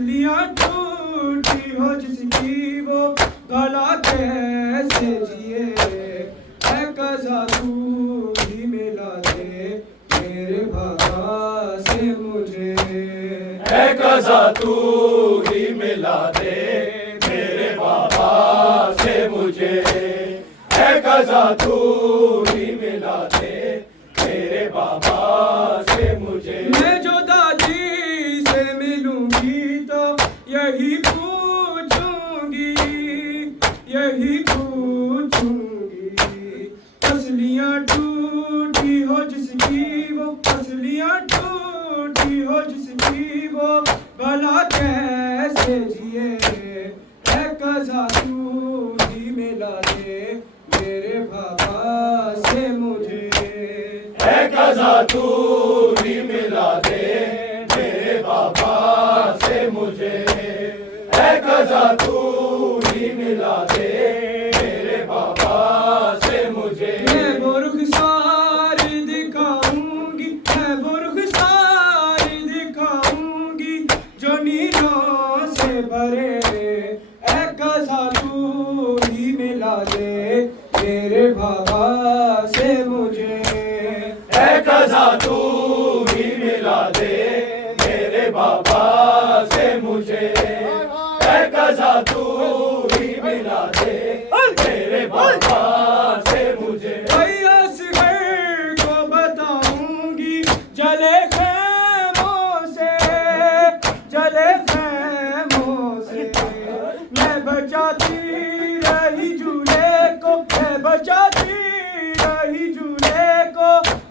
असलियाँ टूटी हो जिसकी वो गला कैसे से जिए, है कज़ा तू ही मिला दे मेरे बाबा से मुझे, है कज़ा तू ही मिला दे मेरे बाबा से मुझे, है कज़ा तू ही मिला दे मेरे बाबा से मुझे। मैं जो दादी से मिलूंगी तो यही पूछूंगी, यही पूछूंगी, असलियाँ टूटी हो जिसकी वो, असलियाँ टूटी हो जिसकी वो, भला कैसे जिए, है कज़ा तू ही मिला दे मेरे बाबा से मुझे, है कज़ा तू ही मिला दे मेरे बाबा से मुझे, है कज़ा तू ही मिला दे मेरे बाबा से मुझे। मैं वो रुख़सार दिखाऊंगी, मैं वो रुख़सार दिखाऊंगी जो नीलों से भरे, है कज़ा तू ही मिला दे मेरे बाबा से मुझे, है कज़ा तू ही मिला दे मेरे बाबा से मुझे, है कज़ा तू ही मिला दे मेरे बाबा से मुझे। असग़र को बताऊंगी जले ख़ैमों से, जले ख़ैमों से, मैं बचाती रही झूले को, मैं बचाती रही झूले को,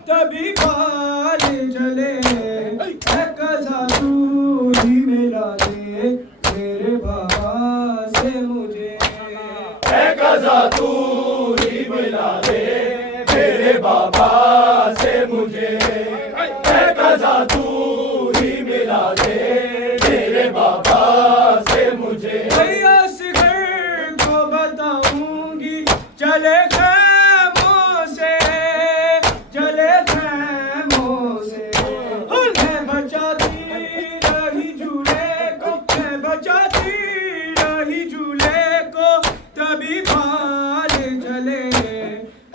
तभी बाल जले, है कज़ा तू ही मिला दे मेरे बाबा से मुझे, है कज़ा तू ही मिला दे मेरे बाबा से मुझे, है कज़ा तू ही मिला दे मेरे बाबा से मुझे। असग़र को बताऊंगी चले ख़ैमों से, चले ख़ैमों से, मैं बचाती रही झूले को, मैं बचाती रही झूले को, तभी बाल जले,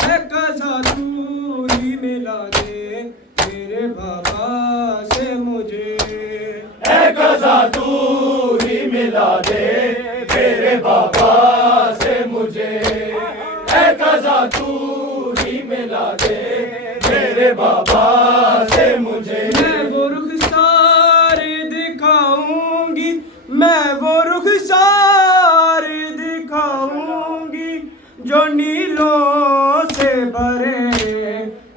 है कज़ा तू ही मिला दे मेरे बाबा से मुझे, है कज़ा तू ही मिला दे मेरे बाबा से मुझे, है कज़ा तू ही मिला दे मेरे बाबा से मुझे। मैं वो रुख़सार दिखाऊंगी, मैं वो रुख़सार दिखाऊंगी जो नीलों से भरे,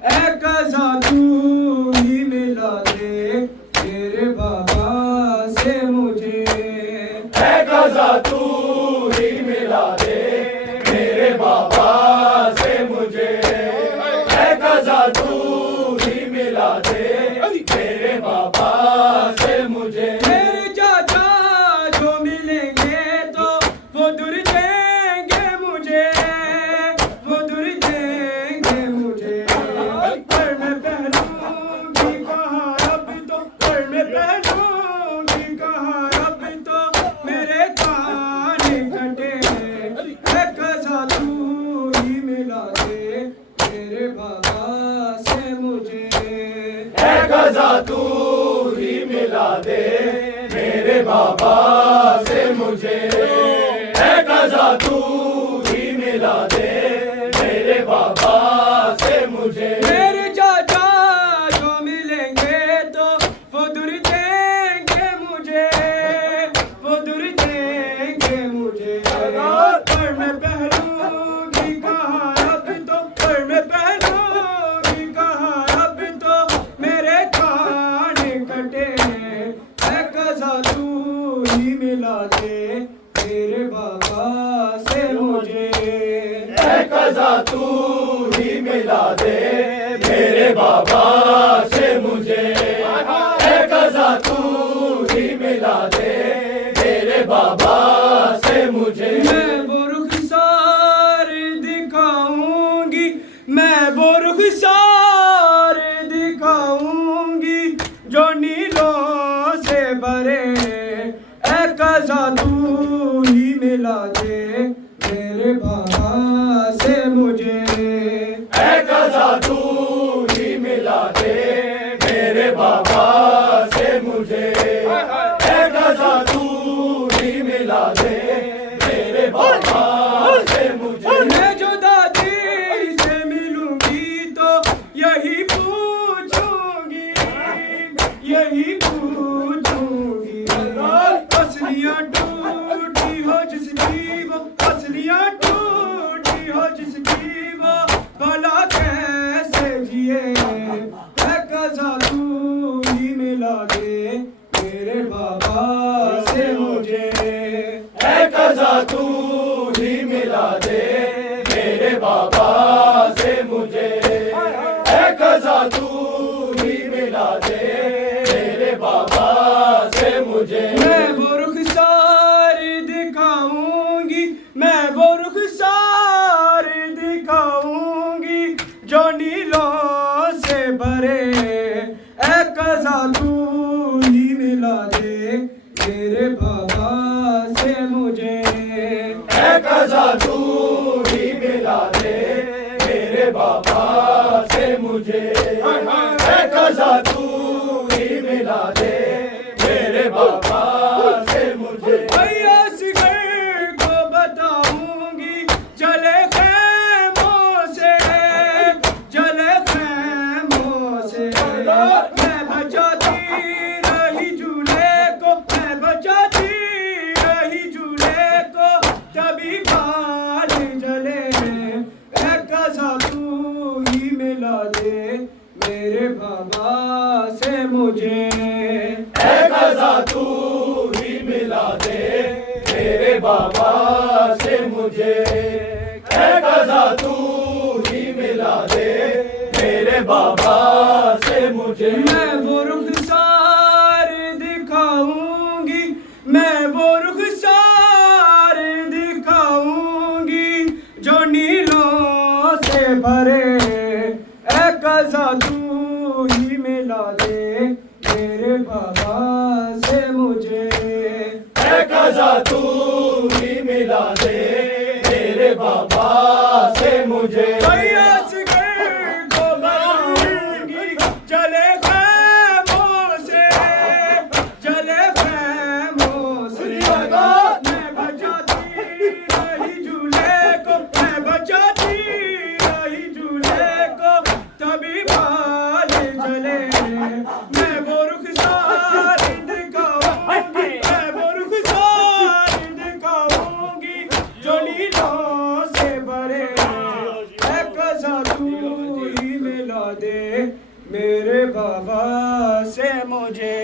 है कज़ा तू ही मिला दे मेरे बाबा से मुझे, है कज़ा तू ही मिला दे मेरे बाबा से मुझे, है कज़ा तू ही मिला दे मेरे बाबा से मुझे। मेरे चाचा जो मिलेंगे तो वो दूर देंगे मुझे, वो दूर देंगे मुझे, पर मैं पहनूंगी कहाँ अब तो, पर मैं पहनूंगी कहाँ अब तो, मेरे कान कटे, है कज़ा तू ही मिला दे मेरे बाबा से मुझे, है कज़ा तू ही मिला दे मेरे बाबा से मुझे, है कज़ा तू ही मिला दे मेरे बाबा से मुझे। मेरे चाचा जो मिलेंगे तो वो दूर देंगे मुझे, वो दूर देंगे मुझे, पर मैं पहनूंगी कहाँ अब तो, पर मैं पहनूंगी कहाँ अब तो, मेरे कान कटे, है कज़ा तू ही मिला दे मेरे बाबा से मुझे, है कज़ा तू ही मिला दे मेरे बाबा से मुझे, है कज़ा तू ही मिला दे मेरे बाबा से मुझे। मैं वो रुख़सार दिखाऊंगी, मैं वो रुख़सार दिखाऊंगी जो नीलों से भरे, है कज़ा तू ही मिला दे मेरे बाबा बाबा से मुझे एक क़ज़ा तू ही मिला दे मेरे बाबा से मुझे। मैं वो रुखसार दिखाऊंगी, मैं वो रुखसार दिखाऊंगी जो नीलों से भरे। ए क़ज़ा तू ही मिला दे मेरे बाबा से मुझे। ए क़ज़ा तू ही मिला दे मेरे बाबा से मुझे। ए क़ज़ा तू ही मिला दे मेरे बाबा से मुझे। असगर को बताऊंगी जले खैमों से, जले खैमों से। मैं बचाती रही झूले को, मैं बचाती रही झूले को, तभी बाल जले। ए क़ज़ा तू ही मिला दे मेरे बाबा से मुझे। ए क़ज़ा तू ही मिला दे मेरे बाबा से मुझे। ए क़ज़ा तू ही मिला दे मेरे बाबा से मुझे। मैं वो रुखसार दिखाऊंगी, मैं वो रुखसार दिखाऊंगी जो नीलों से भरे। ए क़ज़ा तू ही मिला दे मेरे बाबा से मुझे। ए क़ज़ा तू ही मिला दे मेरे बाबा से मुझे। असगर को बताऊंगी जले खैमों से, जले खैमों से। मैं बचाती रही झूले को, मैं बचाती रही झूले को, तभी बाल जले। मैं वो रुखसार दिखाऊंगी, मैं वो रुखसार दिखाऊंगी जो नीलों से भरे। ए क़ज़ा तू ही मिला दे मेरे बाबा से मुझे।